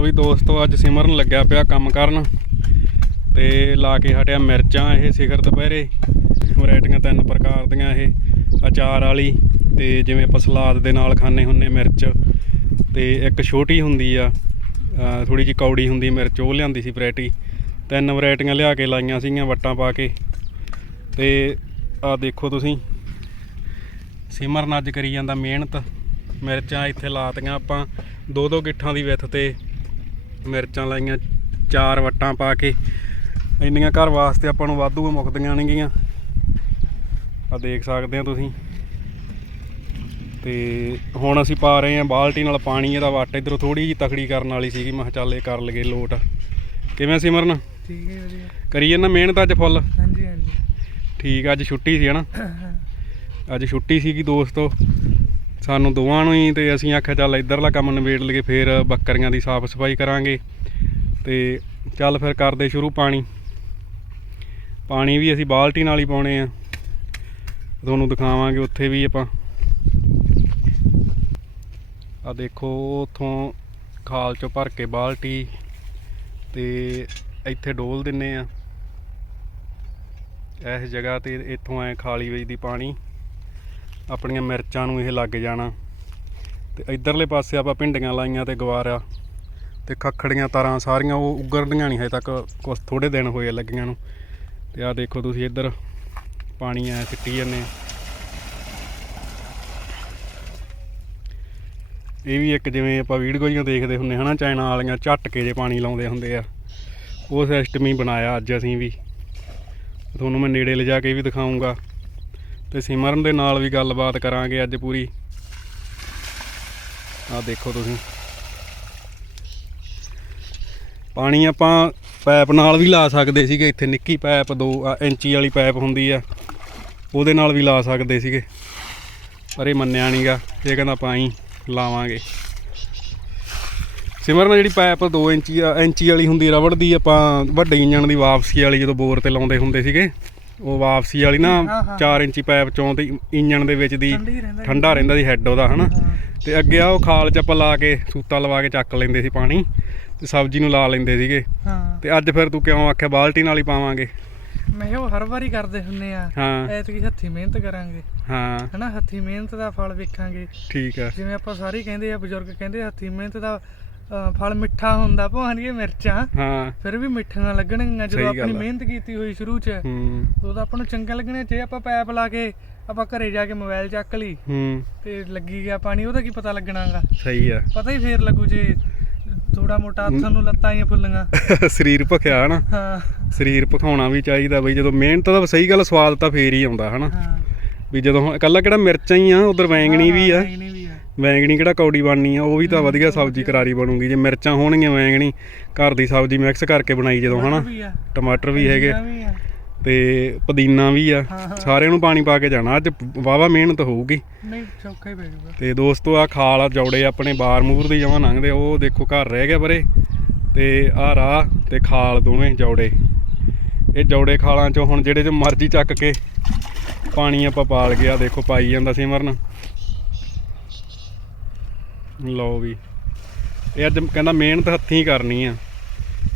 ਲੋ ਵੀ ਦੋਸਤੋ ਅੱਜ ਸਿਮਰਨ ਲੱਗਿਆ ਪਿਆ ਕੰਮ ਕਰਨ ਤੇ ਲਾ ਕੇ ਹਟਿਆ ਮਿਰਚਾਂ ਇਹ ਸਿਖਰ ਦੁਪਹਿਰੇ, ਵੈਰਾਈਟੀਆਂ ਤਿੰਨ ਪ੍ਰਕਾਰ ਦੀਆਂ ਇਹ, ਅਚਾਰ ਵਾਲੀ ਤੇ ਜਿਵੇਂ ਆਪਾਂ ਸਲਾਦ ਦੇ ਨਾਲ ਖਾਣੇ ਹੁੰਨੇ ਮਿਰਚ ਤੇ ਇੱਕ ਛੋਟੀ ਹੁੰਦੀ ਆ ਥੋੜੀ ਜਿਹੀ ਕੌੜੀ ਹੁੰਦੀ ਮਿਰਚ, ਉਹ ਲਿਆਂਦੀ ਸੀ ਵੈਰਾਈਟੀ। ਤਿੰਨ ਵੈਰਾਈਟੀਆਂ ਲਿਆ ਕੇ ਲਾਈਆਂ ਸੀਗੀਆਂ ਵੱਟਾਂ ਪਾ ਕੇ ਤੇ ਆ ਦੇਖੋ ਤੁਸੀਂ, ਸਿਮਰਨ ਅੱਜ ਕਰੀ ਜਾਂਦਾ ਮਿਹਨਤ, ਮਿਰਚਾਂ ਇੱਥੇ ਲਾਤੀਆਂ ਆਪਾਂ ਦੋ ਦੋ ਗਿੱਠਾਂ ਦੀ ਵਿੱਥ ਤੇ ਮਿਰਚਾਂ ਲਾਈਆਂ ਚਾਰ ਵੱਟਾਂ ਪਾ ਕੇ। ਇੰਨੀਆਂ ਘਰ ਵਾਸਤੇ ਆਪਾਂ ਨੂੰ ਵਾਧੂ ਮੁੱਕਦੀਆਂ ਨੇਗੀਆਂ ਆ ਦੇਖ ਸਕਦੇ ਆ ਤੁਸੀਂ। ਤੇ ਹੁਣ ਅਸੀਂ ਪਾ ਰਹੇ ਹਾਂ ਬਾਲਟੀ ਨਾਲ ਪਾਣੀ ਇਹਦਾ ਵੱਟ ਇਧਰੋਂ ਥੋੜੀ ਜਿਹੀ ਤਕੜੀ ਕਰਨ ਵਾਲੀ ਸੀਗੀ। ਮੈਂ ਚੱਲ ਕਰ ਲਗੇ ਲੋਟ। ਕਿਵੇਂ ਸਿਮਰਨ? ਠੀਕ ਹੈ ਵਧੀਆ। ਕਰੀਏ ਨਾ ਮਿਹਨਤ ਅੱਜ ਫੁੱਲ? ਹਾਂਜੀ ਹਾਂਜੀ। ਠੀਕ ਆ, ਅੱਜ ਛੁੱਟੀ ਸੀ ਹਨਾ ਅੱਜ ਛੁੱਟੀ ਸੀਗੀ ਦੋਸਤੋ। ਸਾਨੂੰ ਦੋਵਾਂ ਨੂੰ ਹੀ ਤੇ ਅਸੀਂ ਆਖਿਆ ਚੱਲ ਇਧਰਲਾ ਕੰਮ ਨਿਬੇੜ ਲਈਏ, ਫਿਰ ਬੱਕਰੀਆਂ ਦੀ ਸਾਫ਼ ਸਫ਼ਾਈ ਕਰਾਂਗੇ। ਤੇ ਚੱਲ ਫਿਰ ਕਰਦੇ ਸ਼ੁਰੂ ਪਾਣੀ। ਪਾਣੀ ਵੀ ਅਸੀਂ ਬਾਲਟੀ ਨਾਲ ਹੀ ਪਾਉਣੇ ਆ। ਤੁਹਾਨੂੰ ਦਿਖਾਵਾਂਗੇ ਉੱਥੇ ਵੀ ਆਪਾਂ। ਆ ਦੇਖੋ, ਉਥੋਂ ਖਾਲ ਚੋਂ ਭਰ ਕੇ ਬਾਲਟੀ ਤੇ ਇੱਥੇ ਡੋਲ ਦਿੰਨੇ ਆ। ਇਸ ਜਗ੍ਹਾ ਤੇ ਇੱਥੋਂ ਐ ਖਾਲੀ ਵੇਚਦੀ ਪਾਣੀ। ਆਪਣੀਆਂ ਮਿਰਚਾਂ ਨੂੰ ਇਹ ਲੱਗ ਜਾਣਾ। ਤੇ ਇਧਰਲੇ ਪਾਸੇ ਆਪਾਂ ਭਿੰਡੀਆਂ ਲਾਈਆਂ ਤੇ ਗਵਾਰਾ ਤੇ ਖੱਖੜੀਆਂ ਤਾਰਾਂ ਸਾਰੀਆਂ ਉਹ ਉਗਰਦੀਆਂ ਨਹੀਂ ਹਜੇ ਤੱਕ ਕੁਝ ਥੋੜੇ ਦਿਨ ਹੋਏ ਲੱਗੀਆਂ ਨੂੰ। ਤੇ ਆ ਦੇਖੋ ਤੁਸੀਂ ਇੱਧਰ ਪਾਣੀ ਐ ਸਿੱਟੀ ਜਾਂਦੇ ਇਹ ਵੀ ਇੱਕ ਜਿਵੇਂ ਆਪਾਂ ਵੀਡੀਓ ਵੀਡੀਓਆਂ ਦੇਖਦੇ ਹੁੰਨੇ ਹਨਾ, ਚਾਈਨਾ ਵਾਲੀਆਂ ਝਟਕੇ ਜੇ ਪਾਣੀ ਲਾਉਂਦੇ ਹੁੰਦੇ ਆ। ਉਹ ਸਿਸਟਮ ਹੀ ਬਣਾਇਆ ਅੱਜ ਅਸੀਂ ਵੀ। ਤੁਹਾਨੂੰ ਮੈਂ ਨੇੜੇ ਲਿਜਾ ਕੇ ਵੀ ਦਿਖਾਉਂਗਾ ਤੇ ਸਿਮਰਨ ਦੇ ਨਾਲ ਵੀ ਗੱਲਬਾਤ ਕਰਾਂਗੇ ਅੱਜ ਪੂਰੀ। ਆਹ ਦੇਖੋ ਤੁਸੀਂ। ਪਾਣੀ ਆਪਾਂ ਪਾਈਪ ਨਾਲ ਵੀ ਲਾ ਸਕਦੇ ਸੀਗੇ, ਇੱਥੇ ਨਿੱਕੀ ਪਾਈਪ 2 ਇੰਚੀ ਵਾਲੀ ਪਾਈਪ ਹੁੰਦੀ ਆ, ਉਹਦੇ ਨਾਲ ਵੀ ਲਾ ਸਕਦੇ ਸੀਗੇ। ਪਰ ਇਹ ਮੰਨਿਆ ਨਹੀਂਗਾ ਇਹ ਕਹਿੰਦਾ ਆਪਾਂ ਹੀ ਲਾਵਾਂਗੇ। ਸਿਮਰਨ, ਜਿਹੜੀ ਪਾਈਪ 2 ਇੰਚੀ ਆ- ਇੰਚੀ ਵਾਲੀ ਹੁੰਦੀ, ਰਬੜ ਦੀ ਆਪਾਂ ਵੱਡੇ ਇੰਜਣ ਦੀ ਵਾਪਸੀ ਵਾਲੀ ਜਦੋਂ ਬੋਰ ਤੇ ਲਾਉਂਦੇ ਹੁੰਦੇ ਸੀਗੇ। ਉਹ ਵਾਪਸੀ ਵਾਲੀ ਨਾ ਹਾਂ, ਹਾਂ। 4 ਇੰਚੀ ਪਾਈਪ ਚੋਂ ਤੇ ਇੰਜਣ ਦੇ ਵਿੱਚ ਦੀ ਠੰਡੀ ਰਹਿੰਦਾ ਸੀ ਹੈੱਡ ਉਹਦਾ ਹਨਾ। ਤੇ ਅੱਗੇ ਆ ਉਹ ਖਾਲ ਚ ਆਪਾਂ ਲਾ ਕੇ ਸੂਤਾ ਲਵਾ ਕੇ ਚੱਕ ਲੈਂਦੇ ਸੀ ਪਾਣੀ ਤੇ ਸਬਜ਼ੀ ਨੂੰ ਲਾ ਲੈਂਦੇ ਸੀਗੇ। ਹਾਂ। ਤੇ ਅੱਜ ਫਿਰ ਤੂੰ ਕਿਉਂ ਆਖਿਆ ਬਾਲਟੀ ਨਾਲ ਹੀ ਪਾਵਾਂਗੇ? ਮੈਂ ਕਿਹਾ ਉਹ ਹਰ ਵਾਰੀ ਕਰਦੇ ਹੁੰਨੇ ਆ। ਹਾਂ। ਐਤਕੀ ਹੱਥੀ ਮਿਹਨਤ ਕਰਾਂਗੇ। ਹਾਂ। ਹਨਾ ਹੱਥੀ ਮਿਹਨਤ ਦਾ ਫਲ ਵੇਖਾਂਗੇ। ਠੀਕ ਆ। ਜਿਵੇਂ ਆਪਾਂ ਸਾਰੇ ਕਹਿੰਦੇ ਆ ਬਜ਼ੁਰਗ ਕਹਿੰਦੇ ਹੱਥੀ ਮਿਹਨਤ ਦਾ ਫਲ ਮਿੱਠਾ ਹੁੰਦਾ ਭਾਣੀਏ ਮਿਰਚਾਂ। ਹਾਂ। ਫਿਰ ਵੀ ਮਿੱਠੀਆਂ ਲੱਗਣਗੀਆਂ ਜਦੋਂ ਆਪਣੀ। ਮਿਹਨਤ ਕੀਤੀ ਹੋਈ ਸ਼ੁਰੂ 'ਚ। ਹੂੰ। ਉਦੋਂ ਆਪਾਂ ਨੂੰ ਚੰਗਾ ਲੱਗਣਾ ਜੇ ਆਪਾਂ ਪੈਪ ਲਾ ਕੇ ਆਪਾਂ ਘਰੇ ਜਾ ਕੇ ਮੋਬਾਈਲ ਚੱਕ ਲਈ ਹੂੰ। ਤੇ ਲੱਗੀ ਗਿਆ ਪਾਣੀ ਉਹਦਾ ਕੀ ਪਤਾ ਲੱਗਣਾਗਾ? ਸਹੀ ਆ। ਪਤਾ ਹੀ ਫੇਰ ਲੱਗੂ ਜੇ ਥੋੜਾ ਮੋਟਾ ਹੱਥਾਂ ਨੂੰ ਲੱਤਾਂ ਹੀ ਫੁੱਲੀਆਂ। ਸਰੀਰ ਭਖਿਆ ਹਨਾ? ਹਾਂ। ਸਰੀਰ ਭਖਾਉਣਾ ਵੀ ਚਾਹੀਦਾ ਬਈ ਜਦੋਂ ਮਿਹਨਤ ਦਾ ਸਹੀ ਗੱਲ ਸਵਾਦ ਤਾਂ ਫੇਰ ਹੀ ਆਉਂਦਾ ਹਨਾ? ਵੀ ਜਦੋਂ ਇਕੱਲਾ ਕਿਹੜਾ ਮਿਰਚਾਂ ਹੀ ਆ ਉਧਰ ਵੈਂਗਣੀ ਵੀ ਆ। ਵੈਂਗਣੀ ਕਿਹੜਾ ਕੌੜੀ ਬਣਨੀ ਆ ਉਹ ਵੀ ਤਾਂ ਵਧੀਆ ਸਬਜ਼ੀ ਕਰਾਰੀ ਬਣੂਗੀ ਜੇ ਮਿਰਚਾਂ ਹੋਣਗੀਆਂ ਵੈਂਗਣੀ ਘਰ ਦੀ ਸਬਜ਼ੀ ਮਿਕਸ ਕਰਕੇ ਬਣਾਈ ਜਦੋਂ ਹਨਾ? ਟਮਾਟਰ ਵੀ ਹੈਗੇ। ਤੇ ਪੁਦੀਨਾ ਵੀ ਆ। ਸਾਰਿਆਂ ਨੂੰ ਪਾਣੀ ਪਾ ਕੇ ਜਾਣਾ ਅੱਜ ਵਾਵਾ ਮਿਹਨਤ ਹੋਊਗੀ। ਨਹੀਂ ਚੌਕਾ ਹੀ ਪੈ ਜਾਊਗਾ। ਤੇ ਦੋਸਤੋ ਆ ਖਾਲ ਆ ਜੌੜੇ ਆਪਣੇ ਬਾਰ ਮੂਰ ਦੀ ਜਮਾਂ ਲੰਘਦੇ ਉਹ ਦੇਖੋ ਘਰ ਰਹਿ ਗਿਆ ਪਰੇ। ਤੇ ਆ ਰਾਹ ਤੇ ਖਾਲ ਦੋਵੇਂ ਜੌੜੇ। ਇਹ ਜੌੜੇ ਖਾਲਾਂ ਚੋਂ ਹੁਣ ਜਿਹੜੇ ਚ ਮਰਜ਼ੀ ਚੱਕ ਕੇ ਪਾਣੀ ਆਪਾਂ ਪਾਲ ਗਿਆ ਦੇਖੋ ਪਾਈ ਜਾਂਦਾ ਸਿਮਰਨ। ਲਓ ਵੀ। ਇਹ ਅੱਜ ਕਹਿੰਦਾ ਮਿਹਨਤ ਹੱਥੀਂ ਕਰਨੀ ਆ।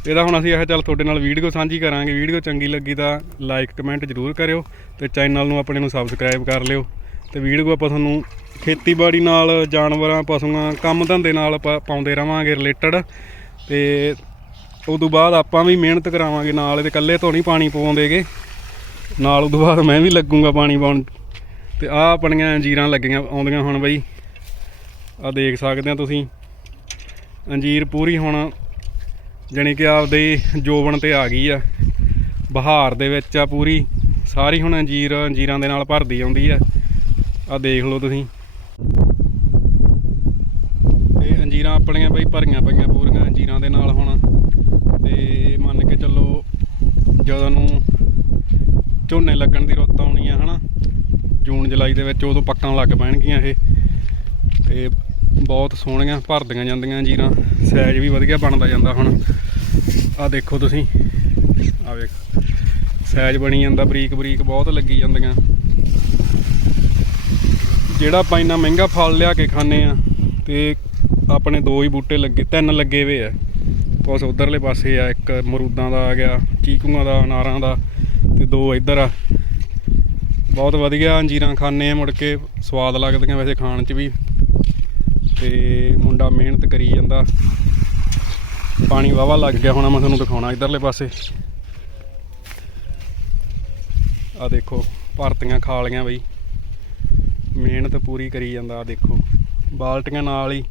ਇਹਦਾ ਹੁਣ ਅਸੀਂ ਇਹ ਚੱਲ ਤੁਹਾਡੇ ਨਾਲ ਵੀਡੀਓ ਸਾਂਝੀ ਕਰਾਂਗੇ। ਵੀਡੀਓ ਚੰਗੀ ਲੱਗੀ ਤਾਂ ਲਾਈਕ ਕਮੈਂਟ ਜ਼ਰੂਰ ਕਰਿਓ ਤੇ ਚੈਨਲ ਨੂੰ ਆਪਣੇ ਨੂੰ ਸਬਸਕ੍ਰਾਈਬ ਕਰ ਲਿਓ। ਤੇ ਵੀਡੀਓ ਆਪਾਂ ਤੁਹਾਨੂੰ ਖੇਤੀਬਾੜੀ ਨਾਲ, ਜਾਨਵਰਾਂ, ਪਸ਼ੂਆਂ, ਕੰਮ ਧੰਦੇ ਨਾਲ ਆਪਾਂ ਪਾਉਂਦੇ ਰਵਾਂਗੇ ਰਿਲੇਟਡ ਤੇ ਤੋਂ ਬਾਅਦ ਆਪਾਂ ਵੀ ਮਿਹਨਤ ਕਰਾਵਾਂਗੇ ਨਾਲ, ਇਹਦੇ ਇਕੱਲੇ ਤੋਂ ਨਹੀਂ ਪਾਣੀ ਪਵਾਉਂਦੇਗੇ। ਨਾਲ ਉਦੋਂ ਬਾਅਦ ਮੈਂ ਵੀ ਲੱਗੂੰਗਾ ਪਾਣੀ ਪਾਉਣ। ਤੇ ਆਹ ਆਪਣੀਆਂ ਜੀਰਾਂ ਲੱਗੀਆਂ ਆਉਂਦੀਆਂ ਹੁਣ ਬਈ। ਆ ਦੇਖ ਸਕਦੇ ਆ ਤੁਸੀਂ। ਅੰਜੀਰ ਪੂਰੀ ਹੁਣ ਜਾਣੀ ਕਿ ਆਪਦੇ ਜੋਬਨ ਤੇ ਆ ਗਈ ਆ। ਬਹਾਰ ਦੇ ਵਿੱਚ ਆ ਪੂਰੀ। ਸਾਰੀ ਹੁਣ ਅੰਜੀਰ ਅੰਜੀਰਾਂ ਦੇ ਨਾਲ ਭਰਦੀ ਆਉਂਦੀ ਆ। ਆ ਦੇਖ ਲਓ ਤੁਸੀਂ। ਇਹ ਅੰਜੀਰਾਂ ਆਪਣੀਆਂ ਬਈ ਭਰੀਆਂ ਪਈਆਂ ਪੂਰੀਆਂ ਅੰਜੀਰਾਂ ਦੇ ਨਾਲ ਹੁਣ। ਤੇ ਮੰਨ ਕੇ ਚੱਲੋ ਜਦੋਂ ਨੂੰ ਝੋਨੇ ਲੱਗਣ ਦੀ ਰੁੱਤ ਆਉਣੀ ਆ ਹਨਾ। ਜੂਨ ਜੁਲਾਈ ਦੇ ਵਿੱਚ ਉਦੋਂ ਪੱਕਣ ਲੱਗ ਪੈਣਗੀਆਂ ਇਹ। ਤੇ ਬਹੁਤ ਸੋਹਣੀਆਂ ਭਰਦੀਆਂ ਜਾਂਦੀਆਂ ਜੀਰਾਂ ਸਾਈਜ਼ ਵੀ ਵਧੀਆ ਬਣਦਾ ਜਾਂਦਾ ਹੁਣ। ਆ ਦੇਖੋ ਤੁਸੀਂ ਆ ਵੇਖ। ਸਾਈਜ਼ ਬਣੀ ਜਾਂਦਾ, ਬਰੀਕ ਬਰੀਕ ਬਹੁਤ ਲੱਗੀ ਜਾਂਦੀਆਂ। ਜਿਹੜਾ ਆਪਾਂ ਇੰਨਾ ਮਹਿੰਗਾ ਫਲ ਲਿਆ ਕੇ ਖਾਂਦੇ ਆ ਤੇ ਆਪਣੇ ਦੋ ਹੀ ਬੂਟੇ ਲੱਗੇ, ਤਿੰਨ ਲੱਗੇ ਹੋਏ ਆ। ਕੁਛ ਉਧਰਲੇ ਪਾਸੇ ਆ, ਇੱਕ ਮਰੂਦਾਂ ਦਾ ਆ ਗਿਆ, ਚੀਕੂਆਂ ਦਾ, ਅਨਾਰਾਂ ਦਾ ਤੇ ਦੋ ਇੱਧਰ ਆ। ਬਹੁਤ ਵਧੀਆ ਅੰਜੀਰਾਂ ਖਾਣੇ ਆ ਮੁੜ ਕੇ, ਸਵਾਦ ਲੱਗਦੀਆਂ ਵੈਸੇ ਖਾਣ 'ਚ ਵੀ। ਤੇ ਮੁੰਡਾ ਮਿਹਨਤ ਕਰੀ ਜਾਂਦਾ। ਪਾਣੀ ਵਾਵਾ ਲੱਗ ਗਿਆ, ਹੋਣਾ ਮੈਂ ਤੁਹਾਨੂੰ ਦਿਖਾਉਣਾ ਇਧਰਲੇ ਪਾਸੇ। ਆ ਦੇਖੋ, ਭਰਤੀਆਂ ਖਾਲੀਆਂ ਬਈ। ਮਿਹਨਤ ਪੂਰੀ ਕਰੀ ਜਾਂਦਾ ਆ ਦੇਖੋ। ਬਾਲਟੀਆਂ ਨਾਲ ਹੀ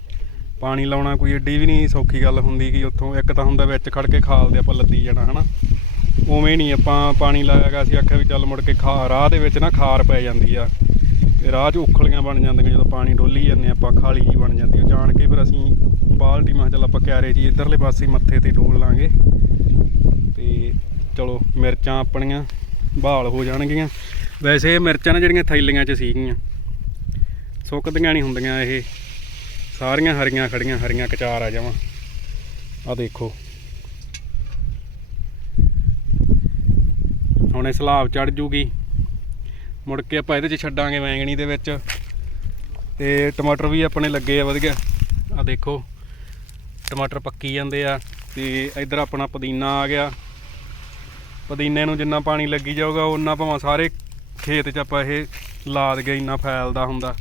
ਪਾਣੀ ਲਾਉਣਾ ਕੋਈ ਏਡੀ ਵੀ ਨਹੀਂ ਸੌਖੀ ਗੱਲ ਹੁੰਦੀ ਕਿ ਉੱਥੋਂ ਇੱਕ ਤਾਂ ਹੁੰਦਾ ਵਿੱਚ ਖੜ ਕੇ ਖਾਲਦੇ ਆਪਾਂ ਲੱਦੀ ਜਾਣਾ, ਹਨਾ। ਉਵੇਂ ਨਹੀਂ, ਆਪਾਂ ਪਾਣੀ ਲਾਇਆਗਾ ਅਸੀਂ ਆਖਿਆ ਵੀ ਚੱਲ ਮੁੜ ਕੇ ਖਾ, ਰਾਹ ਦੇ ਵਿੱਚ ਨਾ ਖਾਰ ਪੈ ਜਾਂਦੀ ਆ। ਤੇ ਰਾਹ 'ਚ ਉਖਲੀਆਂ ਬਣ ਜਾਂਦੀਆਂ ਜਦੋਂ ਪਾਣੀ ਡੋਲੀ ਜਾਂਦੇ ਆਪਾਂ ਖਾਲੀ ਜੀ ਬਣ ਜਾਂਦੀ ਆ। ਜਾਣ ਕੇ ਫਿਰ ਅਸੀਂ ਬਾਲਟੀ, ਮਾ ਚੱਲ ਆਪਾਂ ਕਿਆਰੇ ਜੀ ਇਧਰਲੇ ਪਾਸੇ ਮੱਥੇ ਤੇ ਡੋਲ ਲਾਂਗੇ। ਤੇ ਚਲੋ, ਮਿਰਚਾਂ ਆਪਣੀਆਂ ਬਹਾਲ ਹੋ ਜਾਣਗੀਆਂ। ਵੈਸੇ ਇਹ ਮਿਰਚਾਂ ਨਾ ਜਿਹੜੀਆਂ ਥੈਲੀਆਂ 'ਚ ਸੀਗੀਆਂ, ਸੁੱਕਦੀਆਂ ਨਹੀਂ ਹੁੰਦੀਆਂ ਇਹ। ਸਾਰੀਆਂ ਹਰੀਆਂ ਖੜੀਆਂ, ਹਰੀਆਂ ਕਚਾਰ ਆ ਜਾਵਾਂ ਆ ਦੇਖੋ। ਹੁਣ ਇਹ ਸਲਾਬ ਚੜ ਜੂਗੀ। ਮੁੜ ਕੇ ਆਪਾਂ ਇਹਦੇ 'ਚ ਛੱਡਾਂਗੇ ਵੈਂਗਣੀ ਦੇ ਵਿੱਚ। ਤੇ ਟਮਾਟਰ ਵੀ ਆਪਣੇ ਲੱਗੇ ਆ ਵਧੀਆ। ਆ ਦੇਖੋ, ਟਮਾਟਰ ਪੱਕੀ ਜਾਂਦੇ ਆ। ਤੇ ਇਧਰ ਆਪਣਾ ਪੁਦੀਨਾ ਆ ਗਿਆ। ਪੁਦੀਨੇ ਨੂੰ ਜਿੰਨਾ ਪਾਣੀ ਲੱਗੀ ਜਾਊਗਾ ਉਹਨਾਂ ਭਾਵੇਂ ਸਾਰੇ ਖੇਤ 'ਚ ਆਪਾਂ ਇਹ ਲਾ ਦਈਏ, ਇੰਨਾ ਫੈਲਦਾ ਹੁੰਦਾ।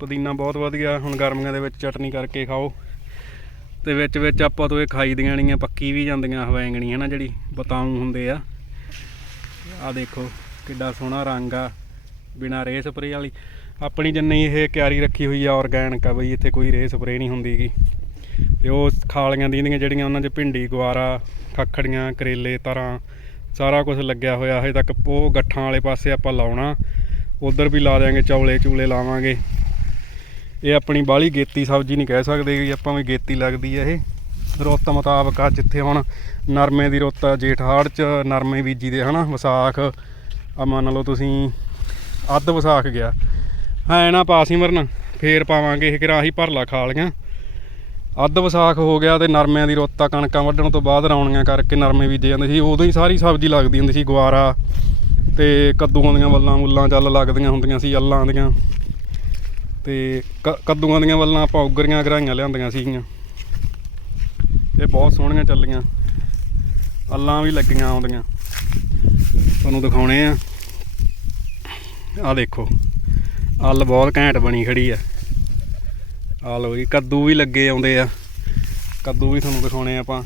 ਪੁਦੀਨਾ ਬਹੁਤ ਵਧੀਆ, ਹੁਣ ਗਰਮੀਆਂ ਦੇ ਵਿੱਚ ਚਟਨੀ ਕਰਕੇ ਖਾਓ। ਤੇ ਵਿੱਚ ਵਿੱਚ ਆਪਾਂ ਤੋਂ ਇਹ ਖਾਈ ਦੀਆਂ ਨਹੀਂ ਆ ਪੱਕੀ ਵੀ ਜਾਂਦੀਆਂ ਹਵੈਂਗਣੀ ਹੈ ਨਾ ਜਿਹੜੀ ਬਤਾਊ ਹੁੰਦੇ ਆ। ਆ ਦੇਖੋ। ਕਿੱਡਾ ਸੋਹਣਾ ਰੰਗ ਆ ਬਿਨਾ ਰੇ ਸਪਰੇ ਵਾਲੀ। ਆਪਣੀ ਜਿੰਨੀ ਇਹ ਕਿਆਰੀ ਰੱਖੀ ਹੋਈ ਆ ਆਰਗੈਨਿਕ ਆ ਬਈ ਇੱਥੇ ਕੋਈ ਰੇ ਸਪਰੇ ਨਹੀਂ ਹੁੰਦੀਗੀ ਤੇ ਉਹ ਖਾਲੀਆਂ ਦੀਆਂ ਜਿਹੜੀਆਂ ਉਹਨਾਂ 'ਚ ਭਿੰਡੀ ਗੁਆਰਾ ਖੱਖੜੀਆਂ ਕਰੇਲੇ ਤਰਾਂ ਸਾਰਾ ਕੁਝ ਲੱਗਿਆ ਹੋਇਆ। ਹਜੇ ਤੱਕ ਉਹ ਗੱਠਾਂ ਵਾਲੇ ਪਾਸੇ ਆਪਾਂ ਲਾਉਣਾ। ਉਧਰ ਵੀ ਲਾ ਦਿਆਂਗੇ ਚੌਲੇ ਚੂਲੇ ਲਾਵਾਂਗੇ। ਇਹ ਆਪਣੀ ਬਾਲੀ ਗੇਤੀ ਸਬਜ਼ੀ ਨਹੀਂ ਕਹਿ ਸਕਦੇ ਕਿ ਆਪਾਂ ਵੀ ਗੇਤੀ ਲੱਗਦੀ ਹੈ ਇਹ। ਰੁੱਤ ਮੁਤਾਬਕ ਆ ਜਿੱਥੇ ਹੁਣ ਨਰਮੇ ਦੀ ਰੁੱਤ ਆ, ਜੇਠ ਹਾੜ ਚ ਨਰਮੇ ਬੀਜੀ ਦੇ ਹਨਾ ਵਿਸਾਖ। ਆ ਮੰਨ ਲਓ ਤੁਸੀਂ ਅੱਧ ਵਿਸਾਖ ਗਿਆ। ਹਾਂ ਨਾ ਪਾ ਸਿਮਰਨ ਫੇਰ ਪਾਵਾਂਗੇ ਇਹ ਕਿਰਾ ਹੀ ਭਰਲਾ ਖਾ ਲੀਆਂ ਅੱਧ ਵਿਸਾਖ ਹੋ ਗਿਆ ਤੇ ਨਰਮਿਆਂ ਦੀ ਰੁੱਤ ਆ, ਕਣਕਾਂ ਵੱਢਣ ਤੋਂ ਬਾਅਦ ਰੌਣੀਆਂ ਕਰਕੇ ਨਰਮੇ ਬੀਜੇ ਜਾਂਦੇ ਸੀ। ਉਦੋਂ ਹੀ ਸਾਰੀ ਸਬਜ਼ੀ ਲੱਗਦੀ ਹੁੰਦੀ ਸੀ, ਗੁਆਰਾ ਤੇ ਕੱਦੂਆਂ ਦੀਆਂ ਵੱਲਾਂ ਮੁੱਲਾਂ ਚੱਲ ਲੱਗਦੀਆਂ ਹੁੰਦੀਆਂ ਸੀ, ਅੱਲਾਂ ਦੀਆਂ। ਤੇ ਕ- ਕੱਦੂਆਂ ਦੀਆਂ ਵੱਲਾਂ ਆਪਾਂ ਉਗਰੀਆਂ ਗਰਾਈਆਂ ਲਿਆਂਦੀਆਂ ਸੀਗੀਆਂ। ਇਹ ਬਹੁਤ ਸੋਹਣੀਆਂ ਚੱਲੀਆਂ। ਅੱਲਾਂ ਵੀ ਲੱਗੀਆਂ ਆਉਂਦੀਆਂ। ਤੁਹਾਨੂੰ ਦਿਖਾਉਣੇ ਆ। ਆ ਦੇਖੋ ਅੱਲ ਬਹੁਤ ਘੈਂਟ ਬਣੀ ਖੜੀ ਆ। ਆ ਲਓ ਜੀ, ਕੱਦੂ ਵੀ ਲੱਗੇ ਆਉਂਦੇ ਆ। ਕੱਦੂ ਵੀ ਤੁਹਾਨੂੰ ਦਿਖਾਉਣੇ ਆਪਾਂ।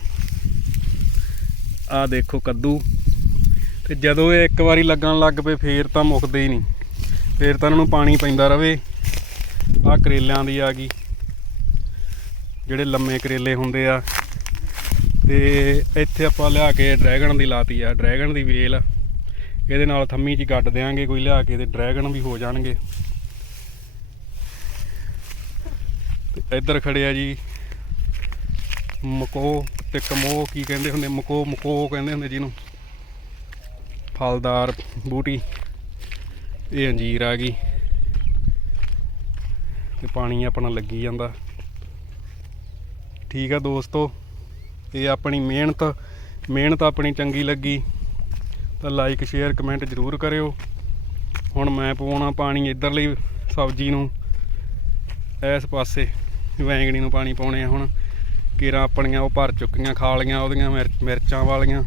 ਆ ਦੇਖੋ ਕੱਦੂ। ਤੇ ਜਦੋਂ ਇਹ ਇੱਕ ਵਾਰੀ ਲੱਗਣ ਲੱਗ ਪਏ, ਫੇਰ ਤਾਂ ਮੁੱਕਦੇ ਹੀ ਨਹੀਂ। ਫੇਰ ਤਾਂ ਇਹਨਾਂ ਨੂੰ ਪਾਣੀ ਪੈਂਦਾ ਰਵੇ। ਆ ਕਰੇਲਿਆਂ ਦੀ ਆ ਗਈ। ਜਿਹੜੇ ਲੰਮੇ ਕਰੇਲੇ ਹੁੰਦੇ ਆ। ਤੇ ਇੱਥੇ ਆਪਾਂ ਲਿਆ ਕੇ ਡਰੈਗਨ ਦੀ ਲਾਤੀ ਆ। ਡਰੈਗਨ ਦੀ ਵੇਲ ਇਹਦੇ ਨਾਲ ਥੰਮੀ 'ਚ ਗੱਡ ਦੇਾਂਗੇ ਕੋਈ ਲਿਆ ਕੇ ਤੇ ਡਰੈਗਨ ਵੀ ਹੋ ਜਾਣਗੇ। ਤੇ ਇੱਧਰ ਖੜਿਆ ਜੀ, ਮਕੋ ਤੇ ਕਮੋ, ਕੀ ਕਹਿੰਦੇ ਹੁੰਦੇ? ਮਕੋ ਮਕੋ ਕਹਿੰਦੇ ਹੁੰਦੇ ਜਿਹਨੂੰ। ਫਲਦਾਰ ਬੂਟੀ। ਇਹ ਅੰਜੀਰ ਆ ਗਈ ਤੇ ਪਾਣੀ ਆਪਣਾ ਲੱਗੀ ਜਾਂਦਾ। ਠੀਕ ਆ ਦੋਸਤੋ, ਇਹ ਆਪਣੀ ਮਿਹਨਤ ਮਿਹਨਤ ਆਪਣੀ ਚੰਗੀ ਲੱਗੀ। ਤਾਂ ਲਾਈਕ ਸ਼ੇਅਰ ਕਮੈਂਟ ਜ਼ਰੂਰ ਕਰਿਓ। ਹੁਣ ਮੈਂ ਪਾਉਣਾ ਪਾਣੀ ਲਈ ਸਬਜ਼ੀ ਨੂੰ। ਇਸ ਪਾਸੇ ਵੈਂਗਣੀ ਨੂੰ ਪਾਣੀ ਪਾਉਣੇ ਆ ਹੁਣ। ਕੀਰਾਂ ਆਪਣੀਆਂ ਉਹ ਭਰ ਚੁੱਕੀਆਂ ਖਾਲੀਆਂ ਉਹਦੀਆਂ ਮਿਰ- ਮਿਰਚਾਂ ਵਾਲੀਆਂ।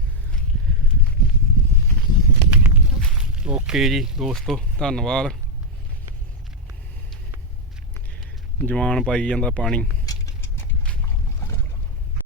ਓਕੇ ਜੀ, ਦੋਸਤੋ, ਧੰਨਵਾਦ। ਜਵਾਨ ਪਾਈ ਜਾਂਦਾ ਪਾਣੀ।